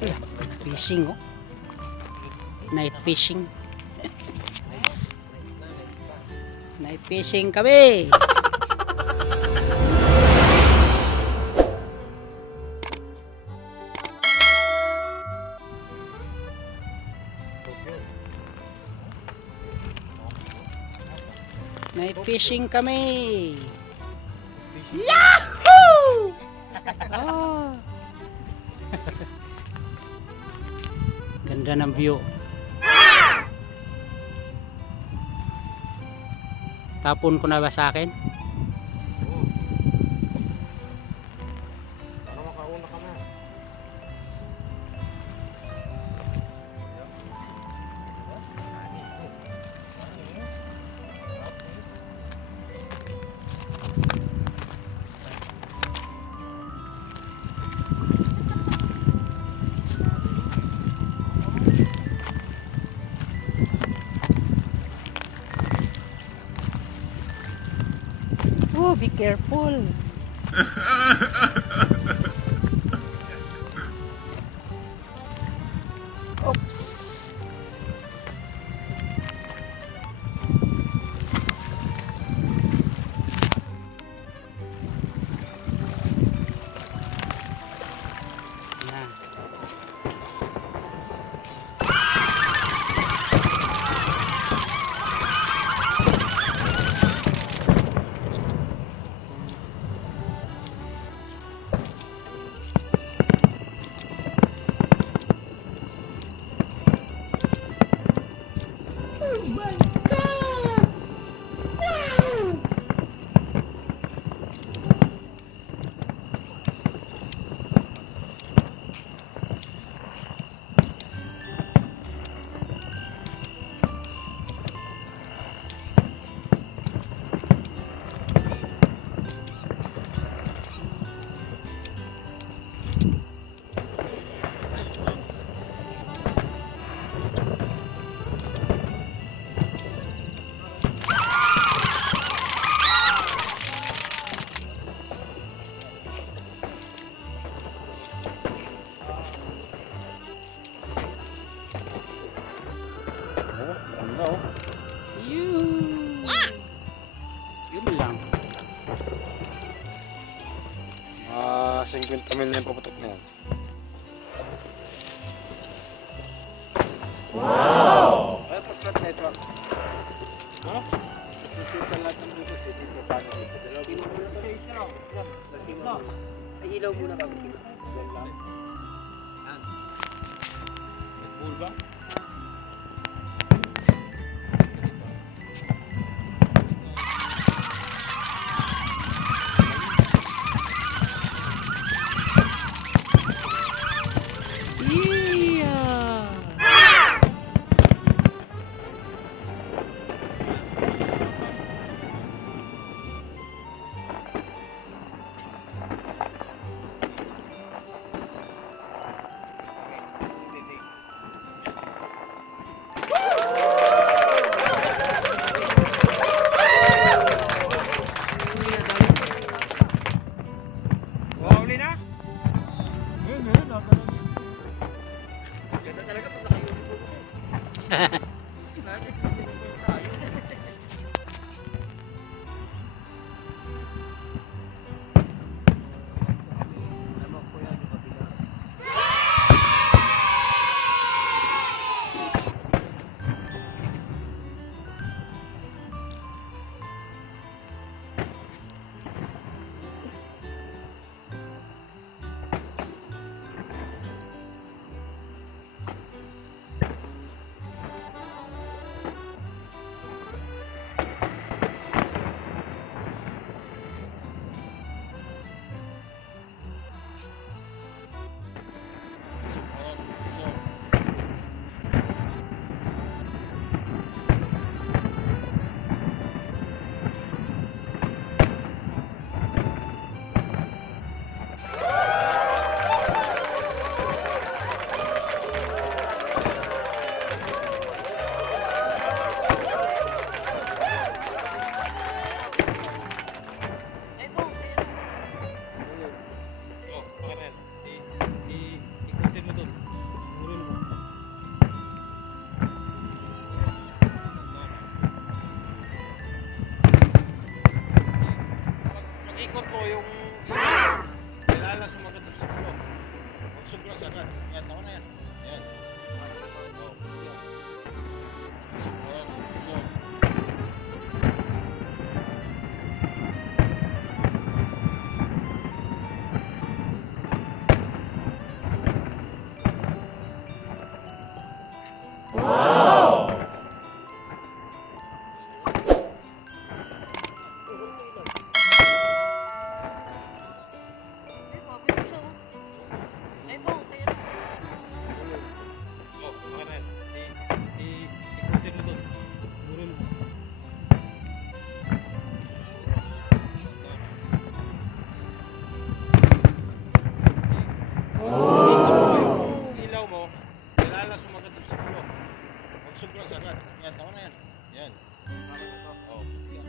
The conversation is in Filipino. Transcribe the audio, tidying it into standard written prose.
Fishing, oh. Night fishing. Night fishing kami. Night fishing kami. Yahoo! Oh. Ganda ng view. Tapon ko na ba sa akin? Para makauna ka na. Oh, be careful. Oops. Yan. Ganda oh. Yun. Yun lang. 50 mil na yung paputok na yan. Wow! Ay, paslat na ito. Ha? Paslat sa lahat ng bukas eh. Dito paano dito. Dalawin mo muna ito. Ay, ilaw muna kami. Yan lang. Yan. Full ba? Ganda talaga pag naka-uniform. sagad. Yan, tama na yan. Yan. Oh, yan. Yan, so. Oh, okay na yan. Ikutin mo doon. Gurul. Ilaw mo, kailangan sumagat sa ulo. Huwag sobrang sagat. Yan, tama na yan. Yan. Oh, yan.